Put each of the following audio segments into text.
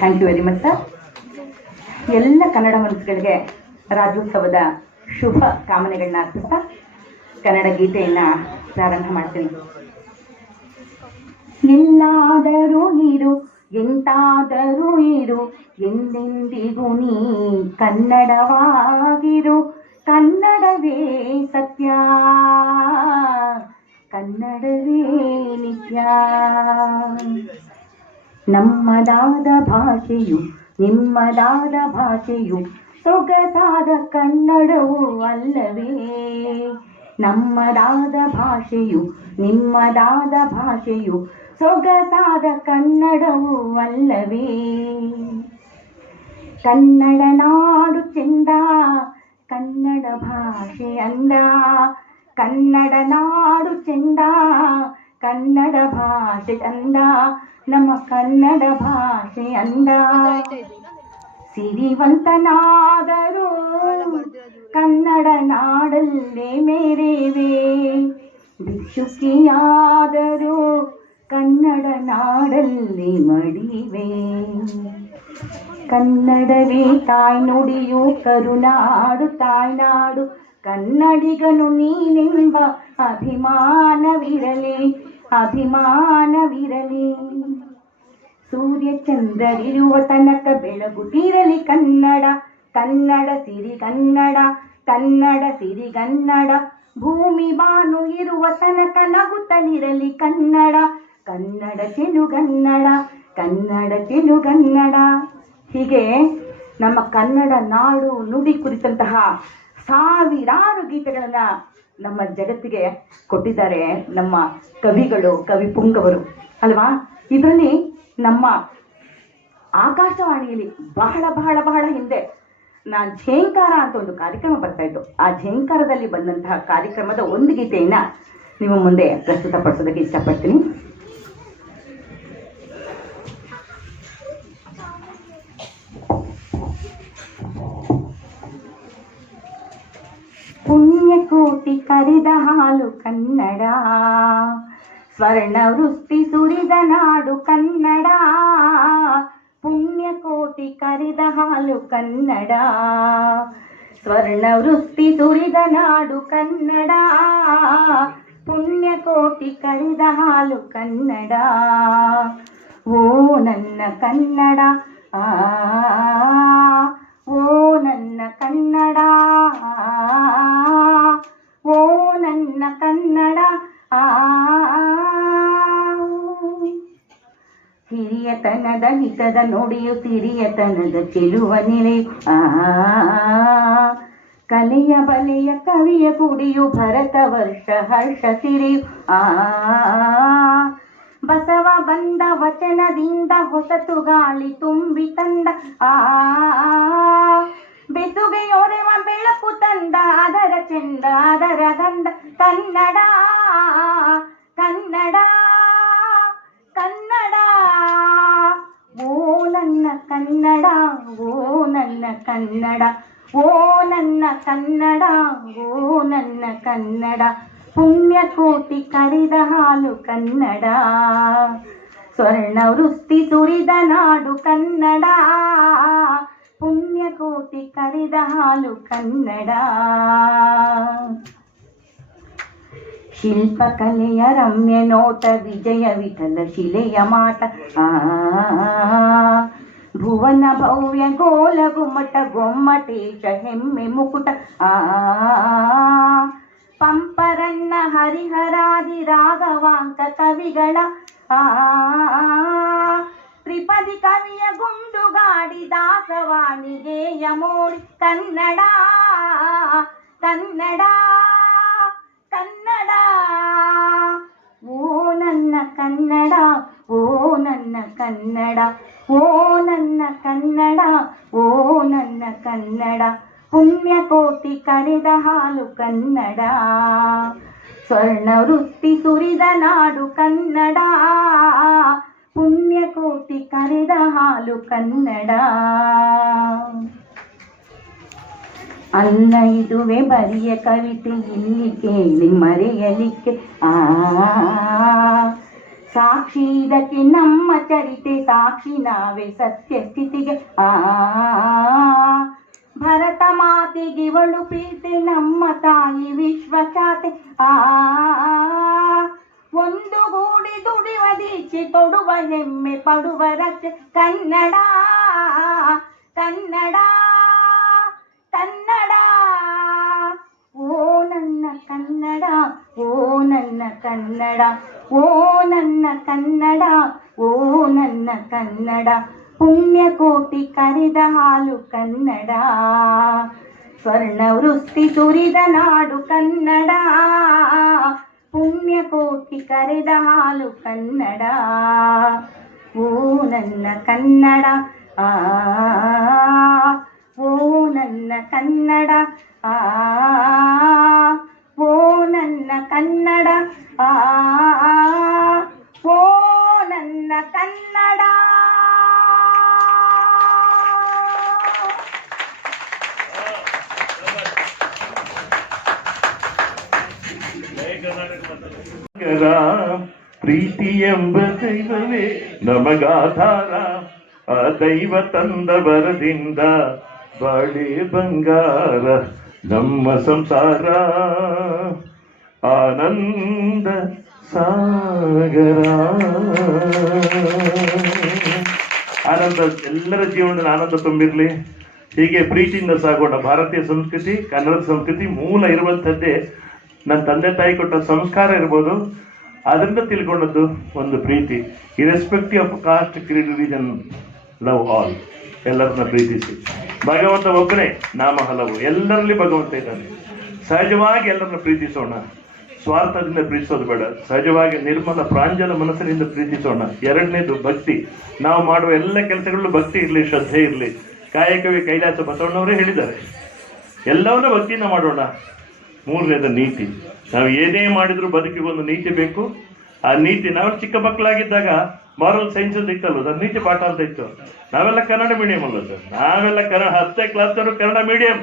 Thank you very much sir. ಎಲ್ಲ ಕನ್ನಡ ಮನಸ್ಸುಗಳಿಗೆ ರಾಜ್ಯೋತ್ಸವದ ಶುಭ ಕಾಮನೆಗಳನ್ನ ಅರ್ಪಿಸ್ತಾ ಕನ್ನಡ ಗೀತೆಯನ್ನು ಪ್ರಾರಂಭ ಮಾಡ್ತೀನಿ. ಎಲ್ಲಾದರೂ ಇರು, ಎಂತಾದರೂ ಇರು, ಎಂದೆಂದಿಗೂ ನೀ ಕನ್ನಡವಾಗಿರು. ಕನ್ನಡವೇ ಸತ್ಯ, ಕನ್ನಡವೇ ನಿತ್ಯ. ನಮ್ಮದಾದ ಭಾಷೆಯು ನಿಮ್ಮದಾದ ಭಾಷೆಯು ಸೊಗಸಾದ ಕನ್ನಡವು ಅಲ್ಲವೇ. ನಮ್ಮದಾದ ಭಾಷೆಯು ನಿಮ್ಮದಾದ ಭಾಷೆಯು ಸೊಗಸಾದ ಕನ್ನಡವು ಅಲ್ಲವೇ. ಕನ್ನಡ ನಾಡು ಚೆಂದ, ಕನ್ನಡ ಭಾಷೆ ಅಂದ. ಕನ್ನಡ ನಾಡು ಚೆಂದ, ಕನ್ನಡ ಭಾಷೆ ಅಂದ. ನಮ್ಮ ಕನ್ನಡ ಭಾಷೆ ಅಂದ. ಸಿರಿವಂತನಾದರೂ ಕನ್ನಡ ನಾಡಲ್ಲೇ ಮೇರೆವೆ. ಭಿಕ್ಷುಕಿಯಾದರೂ ಕನ್ನಡ ನಾಡಲ್ಲಿ ಮಡಿವೆ. ಕನ್ನಡವೇ ತಾಯ್ನುಡಿಯು ಕರುನಾಡು ತಾಯ್ನಾಡು. ಕನ್ನಡಿಗನು ನೀನೆಂಬ ಅಭಿಮಾನವಿರಲಿ, ಅಭಿಮಾನವಿರಲಿ. ಸೂರ್ಯ ಚಂದ್ರರಿರುವ ತನಕ ಬೆಳಗುತ್ತಿರಲಿ ಕನ್ನಡ. ಕನ್ನಡ ಸಿರಿ ಕನ್ನಡ, ಕನ್ನಡ ಸಿರಿ ಕನ್ನಡ. ಭೂಮಿ ಬಾನು ಇರುವ ತನಕ ನಗುತ್ತಲಿರಲಿ ಕನ್ನಡ. ಕನ್ನಡ ತೆಲುಗನ್ನಡ, ಕನ್ನಡ ತೆಲುಗನ್ನಡ. ಹೀಗೆ ನಮ್ಮ ಕನ್ನಡ ನಾಡು ನುಡಿ ಕುರಿತಂತಹ ಸಾವಿರಾರು ಗೀತೆಗಳನ್ನು ನಮ್ಮ ಜಗತ್ತಿಗೆ ಕೊಟ್ಟಿದ್ದಾರೆ ನಮ್ಮ ಕವಿಗಳು, ಕವಿ ಪುಂಗವರು ಅಲ್ವಾ. ಇದರಲ್ಲಿ ನಮ್ಮ ಆಕಾಶವಾಣಿಯಲ್ಲಿ ಬಹಳ ಬಹಳ ಬಹಳ ಹಿಂದೆ ಝೇಂಕಾರ ಅಂತ ಒಂದು ಕಾರ್ಯಕ್ರಮ ಬರ್ತಾ ಇತ್ತು. ಆ ಝೇಂಕಾರದಲ್ಲಿ ಬಂದಂತಹ ಕಾರ್ಯಕ್ರಮದ ಒಂದು ಗೀತೆಯನ್ನ ನಿಮ್ಮ ಮುಂದೆ ಪ್ರಸ್ತುತಪಡಿಸೋದಕ್ಕೆ ಇಷ್ಟಪಡ್ತೀನಿ. ಪುಣ್ಯಕೋಟಿ ಕರೆದ ಹಾಲು ಕನ್ನಡ, ಸ್ವರ್ಣ ವೃಷ್ಟಿ ಸುರಿದ ನಾಡು ಕನ್ನಡ. ಪುಣ್ಯಕೋಟಿ ಕರೆದ ಹಾಲು ಕನ್ನಡ, ಸ್ವರ್ಣ ವೃಷ್ಟಿ ಸುರಿದ ನಾಡು ಕನ್ನಡ. ಪುಣ್ಯಕೋಟಿ ಕರೆದ ಹಾಲು ಕನ್ನಡ. ಓ ನನ್ನ ಕನ್ನಡ, ಓ ನನ್ನ ಕನ್ನಡ, ಓ ನನ್ನ ಕನ್ನಡ. ಹಿರಿಯತನದ ಹಿತದ ನುಡಿಯು ಸಿರಿಯತನದ ಚೆಲುವ ನೆಲೆಯು. ಕಲೆಯ ಬಲೆಯ ಕವಿಯ ಗುಡಿಯು ಭರತ ವರ್ಷ ಹರ್ಷ ಸಿರಿಯು. ಬಸವ ಬಂದ ವಚನದಿಂದ ಹೊಸತು ಗಾಳಿ ತುಂಬಿ ತಂದ. ಬೆಸುಗೆಯೊರೆವ ಬೆಳಕು ತಂದ, ಅದರ ಚೆಂದ ಅದರ ಗಂಧ ಕನ್ನಡ, ಕನ್ನಡ, ಕನ್ನಡ. ಓ ನನ್ನ ಕನ್ನಡ, ಓ ನನ್ನ ಕನ್ನಡ, ಓ ನನ್ನ ಕನ್ನಡ, ಓ ನನ್ನ ಕನ್ನಡ. ಪುಣ್ಯಕೋಟಿ ಕರೆದ ಹಾಲು ಕನ್ನಡ, ಸ್ವರ್ಣ ವೃಷ್ಟಿ ಸುರಿದ ನಾಡು ಕನ್ನಡ. ಪುಣ್ಯಕೋಟಿ ಕರೆದ ಹಾಲು ಕನ್ನಡ. ಶಿಲ್ಪಕಲೆಯ ರಮ್ಯ ನೋಟ, ವಿಜಯ ವಿಠಲ ಶಿಲೆಯ ಮಾಟ. ಭುವನ ಭವ್ಯ ಗೋಲ ಗುಮ್ಮಟ, ಗೊಮ್ಮಟೇಶ ಹೆಮ್ಮೆ ಮುಕುಟ. ಪಂಪರಣ್ಣ ಹರಿಹರಾದಿ ರಾಘವಾಂಕ ಕವಿಗಳ. ತ್ರಿಪದಿ ಕವಿಯ ಗುಂಡುಗಾಡಿ ದಾಸವಾಣಿಗೆ ಯಮೋಡಿ ಕನ್ನಡ, ಕನ್ನಡ, ಕನ್ನಡ. ಓ ನನ್ನ ಕನ್ನಡ, ಓ ನನ್ನ ಕನ್ನಡ, ಓ ನನ್ನ ಕನ್ನಡ, ಓ ನನ್ನ ಕನ್ನಡ. ಪುಣ್ಯಕೋಟಿ ಕರೆದ ಹಾಲು ಕನ್ನಡ, ಸ್ವರ್ಣ ವೃಷ್ಟಿ ಸುರಿದ ನಾಡು ಕನ್ನಡ. ಪುಣ್ಯಕೋಟಿ ಕರೆದ ಹಾಲು ಕನ್ನಡ. ಅಲ್ಲ ಇದುವೆ ಬರಿಯ ಕವಿತೆ ಇಲ್ಲಿ ಕೇಳಿ ಮರೆಯಲಿಕ್ಕೆ. ಸಾಕ್ಷಿ ಇದಕ್ಕೆ ನಮ್ಮ ಚರಿತೆ, ಸಾಕ್ಷಿ ನಾವೇ ಸತ್ಯ ಸ್ಥಿತಿಗೆ. ಭರತ ಮಾತೆಗೆ ಇವಳು ಪ್ರೀತಿ, ನಮ್ಮ ತಾಯಿ ವಿಶ್ವಖ್ಯಾತೆ. ಒಂದು ಗೂಡಿ ದುಡಿಯುವ ದೀಕ್ಷೆ, ತೊಡುವ ಹೆಮ್ಮೆ ಪಡುವ ರಕ್ಷೆ ಕನ್ನಡ ಕನ್ನಡ ಕನ್ನಡ. ಓ ನನ್ನ ಕನ್ನಡ, ಓ ನನ್ನ ಕನ್ನಡ, ಓ ನನ್ನ ಕನ್ನಡ, ಓ ನನ್ನ ಕನ್ನಡ. ಪುಣ್ಯಕೋಟಿ ಕರೆದ ಹಾಲು ಕನ್ನಡ, ಸ್ವರ್ಣ ವೃಷ್ಟಿ ಸುರಿದ ನಾಡು ಕನ್ನಡ. ಪುಣ್ಯಕೋಟಿ ಕರೆದ ಹಾಲು ಕನ್ನಡ, ಓ ನನ್ನ ಕನ್ನಡ, ಓ ನನ್ನ ಕನ್ನಡ, ಓ ನನ್ನ ಕನ್ನಡ, ಓ ನನ್ನ ಕನ್ನಡ. ಪ್ರೀತಿ ಎಂಬ ದೈವವೇ ನಮಗಾಧಾರ, ಆ ದೈವ ತಂದ ವರದಿಂದ ಬಾಳೆ ಬಂಗಾರ. ನಮ್ಮ ಸಂಸಾರ ಆನಂದ ಸಾಗರ. ಆನಂದ, ಎಲ್ಲರ ಜೀವನದಲ್ಲಿ ಆನಂದ ತುಂಬಿರಲಿ. ಹೀಗೆ ಪ್ರೀತಿಯಿಂದ ಸಾಗೋಣ. ಭಾರತೀಯ ಸಂಸ್ಕೃತಿ, ಕನ್ನಡ ಸಂಸ್ಕೃತಿ ಮೂಲ ಇರುವಂಥದ್ದೇ ನನ್ನ ತಂದೆ ತಾಯಿ ಕೊಟ್ಟ ಸಂಸ್ಕಾರ ಇರ್ಬೋದು, ಅದರಿಂದ ತಿಳ್ಕೊಂಡದ್ದು ಒಂದು ಪ್ರೀತಿ. Irrespective of caste, creed, religion, love all. ಎಲ್ಲರನ್ನ ಪ್ರೀತಿಸಿ. ಭಗವಂತ ಒಬ್ಬನೇ, ನಾಮ ಹಲವು. ಎಲ್ಲರಲ್ಲಿ ಭಗವಂತ ಇದ್ದಾನೆ. ಸಹಜವಾಗಿ ಎಲ್ಲರನ್ನ ಪ್ರೀತಿಸೋಣ. ಸ್ವಾರ್ಥದಿಂದ ಪ್ರೀತಿಸೋದು ಬೇಡ. ಸಹಜವಾಗಿ ನಿರ್ಮಲ ಪ್ರಾಂಜಲ ಮನಸ್ಸಿನಿಂದ ಪ್ರೀತಿಸೋಣ. ಎರಡನೇದು ಭಕ್ತಿ. ನಾವು ಮಾಡುವ ಎಲ್ಲ ಕೆಲಸಗಳಲ್ಲೂ ಭಕ್ತಿ ಇರಲಿ, ಶ್ರದ್ಧೆ ಇರಲಿ. ಕಾಯಕವೇ ಕೈಲಾಸ ಬಸವಣ್ಣವರೇ ಹೇಳಿದ್ದಾರೆ, ಎಲ್ಲವನ್ನೂ ಭಕ್ತಿಯಿಂದ ಮಾಡೋಣ. ಮೂರನೇದು ನೀತಿ. ನಾವು ಏನೇ ಮಾಡಿದ್ರು ಬದುಕಿಗೆ ಒಂದು ನೀತಿ ಬೇಕು. ಆ ನೀತಿ, ನಾವು ಚಿಕ್ಕ ಮಕ್ಕಳಾಗಿದ್ದಾಗ ಮಾರಲ್ ಸೈನ್ಸ್ ಅಂತ ಇತ್ತಲ್ಲ ಸರ್, ನೀತಿ ಪಾಠ ಅಂತ ಇತ್ತು. ನಾವೆಲ್ಲ ಕನ್ನಡ ಮೀಡಿಯಂ ಅಲ್ಲ ಸರ್, ನಾವೆಲ್ಲ 10ನೇ ಕ್ಲಾಸ್ ಕನ್ನಡ ಮೀಡಿಯಂ.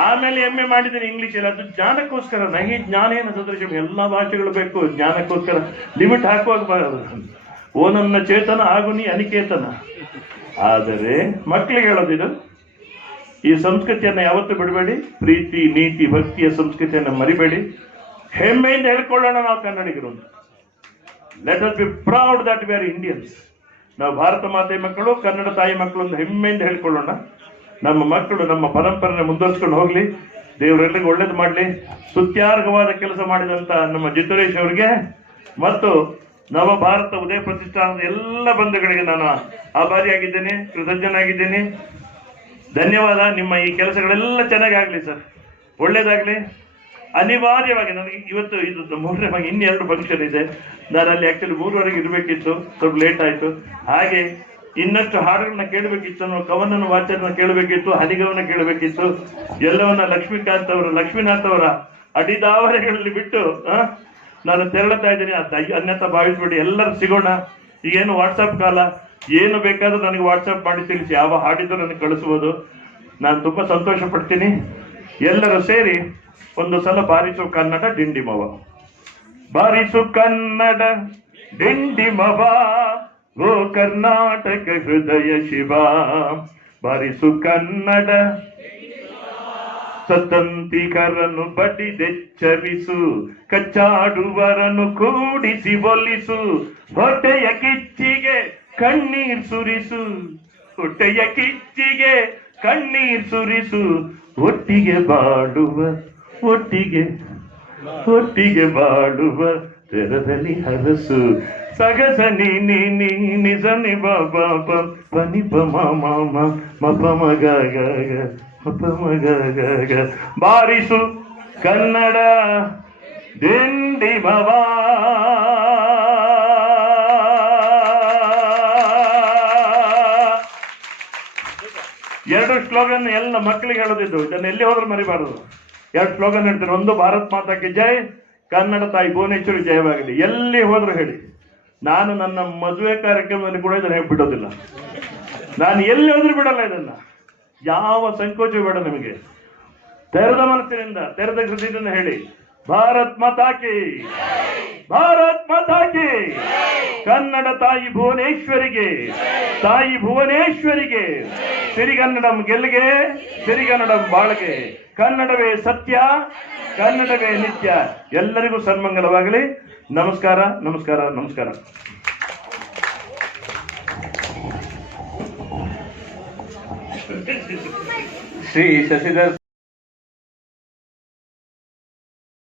ಆಮೇಲೆ MA ಮಾಡಿದ್ದೀನಿ ಇಂಗ್ಲೀಷಲ್ಲಿ. ಅದು ಜ್ಞಾನಕ್ಕೋಸ್ಕರ. ನನಗೆ ಜ್ಞಾನ ಏನು ಸದೃಶ, ಎಲ್ಲ ಭಾಷೆಗಳು ಬೇಕು ಜ್ಞಾನಕ್ಕೋಸ್ಕರ. ಲಿಮಿಟ್ ಹಾಕುವಾಗ ಬರೋದು. ಓ ನನ್ನ ಚೇತನ ಹಾಗೂ ನೀ ಅನಿಕೇತನ. ಆದರೆ ಮಕ್ಕಳಿಗೆ ಹೇಳೋದಿದು, ಈ ಸಂಸ್ಕೃತಿಯನ್ನು ಯಾವತ್ತೂ ಬಿಡಬೇಡಿ. ಪ್ರೀತಿ, ನೀತಿ, ಭಕ್ತಿಯ ಸಂಸ್ಕೃತಿಯನ್ನು ಮರಿಬೇಡಿ. ಹೆಮ್ಮೆಯಿಂದ ಹೇಳ್ಕೊಳ್ಳೋಣ ನಾವು ಕನ್ನಡಿಗರು. Let us be proud that we are Indians. ನಾವು ಭಾರತ ಮಾತೆ ಮಕ್ಕಳು, ಕನ್ನಡ ತಾಯಿ ಮಕ್ಕಳು ಅಂತ ಹೆಮ್ಮೆಯಿಂದ ಹೇಳ್ಕೊಳ್ಳೋಣ. ನಮ್ಮ ಮಕ್ಕಳು ನಮ್ಮ ಪರಂಪರೆನ ಮುಂದುವರಿಸ್ಕೊಂಡು ಹೋಗ್ಲಿ. ದೇವರೆಲ್ಲರಿಗೂ ಒಳ್ಳೇದು ಮಾಡಲಿ. ಸ್ತುತ್ಯಾರ್ಹವಾದ ಕೆಲಸ ಮಾಡಿದಂಥ ನಮ್ಮ ಜಿತುರೇಶ್ ಅವರಿಗೆ ಮತ್ತು ನವ ಭಾರತ ಉದಯ ಪ್ರತಿಷ್ಠಾನದ ಎಲ್ಲ ಬಂಧುಗಳಿಗೆ ನಾನು ಆಭಾರಿಯಾಗಿದ್ದೇನೆ, ಕೃತಜ್ಞನಾಗಿದ್ದೇನೆ. ಧನ್ಯವಾದ. ನಿಮ್ಮ ಈ ಕೆಲಸಗಳೆಲ್ಲ ಚೆನ್ನಾಗಾಗಲಿ ಸರ್, ಒಳ್ಳೇದಾಗಲಿ. ಅನಿವಾರ್ಯವಾಗಿ ನನಗೆ ಇವತ್ತು ಇದು 3ನೇ ಭಾಗ, ಇನ್ನೆರಡು ಫಂಕ್ಷನ್ ಇದೆ. ನಾನು ಅಲ್ಲಿ ಆ್ಯಕ್ಚುಲಿ 3ವರೆಗೆ ಇರಬೇಕಿತ್ತು, ಸ್ವಲ್ಪ ಲೇಟ್ ಆಯಿತು. ಹಾಗೆ ಇನ್ನಷ್ಟು ಹಾಡುಗಳನ್ನ ಕೇಳಬೇಕಿತ್ತು, ನಾವು ಕವನನ ವಾಚನ ಕೇಳಬೇಕಿತ್ತು, ಹನಿಗವನ ಕೇಳಬೇಕಿತ್ತು. ಎಲ್ಲವನ್ನ ಲಕ್ಷ್ಮೀನಾಥ್ ಅವರ ಅಡಿದಾವರೆಗಳಲ್ಲಿ ಬಿಟ್ಟು ನಾನು ತೆರಳುತ್ತಾ ಇದ್ದೀನಿ. ಅನ್ಯತಾ ಭಾವಿಸ್ಬಿಡಿ. ಎಲ್ಲರೂ ಸಿಗೋಣ. ಈಗೇನು ವಾಟ್ಸಪ್ ಕಾಲ, ಏನು ಬೇಕಾದರೂ ನನಗೆ ವಾಟ್ಸಪ್ ಮಾಡಿ ತಿಳಿಸಿ. ಯಾವ ಹಾಡಿದ್ರು ನನಗೆ ಕಳಿಸ್ಬೋದು. ನಾನು ತುಂಬ ಸಂತೋಷ ಪಡ್ತೀನಿ. ಎಲ್ಲರೂ ಸೇರಿ ಒಂದು ಸಲ ಬಾರಿಸು ಕನ್ನಡ ಡಿಂಡಿಮವ, ಬಾರಿಸು ಕನ್ನಡ ಡಿಂಡಿಮವ, ಓ ಕರ್ನಾಟಕ ಹೃದಯ ಶಿವ. ಬಾರಿಸು ಕನ್ನಡ ಸ್ವತಂತ್ರಿಕರನ್ನು ಬಡಿದೆಚ್ಚರಿಸು, ಕಚ್ಚಾಡುವರನ್ನು ಕೂಡಿಸಿ ಒಲಿಸು. ಹೊಟ್ಟೆಯ ಕಿಚ್ಚಿಗೆ ಕಣ್ಣೀರ್ ಸುರಿಸು, ಹೊಟ್ಟೆಯ ಕಿಚ್ಚಿಗೆ ಕಣ್ಣೀರ್ ಸುರಿಸು. ಒಟ್ಟಿಗೆ ಬಾಳುವ, ಒಟ್ಟಿಗೆ ಬಾಳುವ ತೆರದಲ್ಲಿ ಹರಸು. ಸಗಸ ನೀ ನೀ ನೀ ನಿಜ ನಿ ಬ ಬ ಪ ಪನಿ ಪ ಮ ಮ ಮ ಮ ಪ ಮ ಗ ಗ ಗ ಮ ಪ ಮ ಗ ಗ ಗ. ಬಾರಿಸು ಕನ್ನಡ ಡಿಂಡಿಮವ, ಎರಡು ಸ್ಲೋಗನ್ ಎಲ್ಲ ಮಕ್ಕಳಿಗೆ ಹೇಳೋದಿದ್ದು. ಇದನ್ನು ಎಲ್ಲಿ ಹೋದ್ರೂ ಮರಿಬಾರದು. ಎರಡು ಸ್ಲೋಗನ್ ಹೇಳ್ತಾರೆ. ಒಂದು ಭಾರತ್ ಮಾತಾಕ್ಕೆ ಜೈ, ಕನ್ನಡ ತಾಯಿ ಭುವನೇಶ್ವರಿ ಜಯವಾಗಲಿ. ಎಲ್ಲಿ ಹೋದ್ರು ಹೇಳಿ. ನಾನು ನನ್ನ ಮದುವೆ ಕಾರ್ಯಕ್ರಮದಲ್ಲಿ ಕೂಡ ಇದನ್ನು ಬಿಡೋದಿಲ್ಲ. ನಾನು ಎಲ್ಲಿ ಹೋದ್ರೂ ಬಿಡಲ್ಲ ಇದನ್ನ. ಯಾವ ಸಂಕೋಚ ಬೇಡ ನಿಮಗೆ. ತೆರೆದ ಮನಸ್ಸಿನಿಂದ, ತೆರೆದ ಹೃದಯದಿಂದ ಹೇಳಿ, ಭಾರತ್ ಮಾತಾಕಿ. ಭಾರತ್ ಮಾತಾ ಕಿ ಕನ್ನಡ ತಾಯಿ ಭುವನೇಶ್ವರಿಗೆ, ತಾಯಿ ಭುವನೇಶ್ವರಿಗೆ. ಸಿರಿಗನ್ನಡಂ ಗೆಲ್ಗೆ, ಸಿರಿಗನ್ನಡಂ ಬಾಳ್ಗೆ. ಕನ್ನಡವೇ ಸತ್ಯ, ಕನ್ನಡವೇ ನಿತ್ಯ. ಎಲ್ಲರಿಗೂ ಸನ್ಮಂಗಲವಾಗಲಿ. ನಮಸ್ಕಾರ, ನಮಸ್ಕಾರ, ನಮಸ್ಕಾರ. ಶ್ರೀ ಶಶಿಧರ್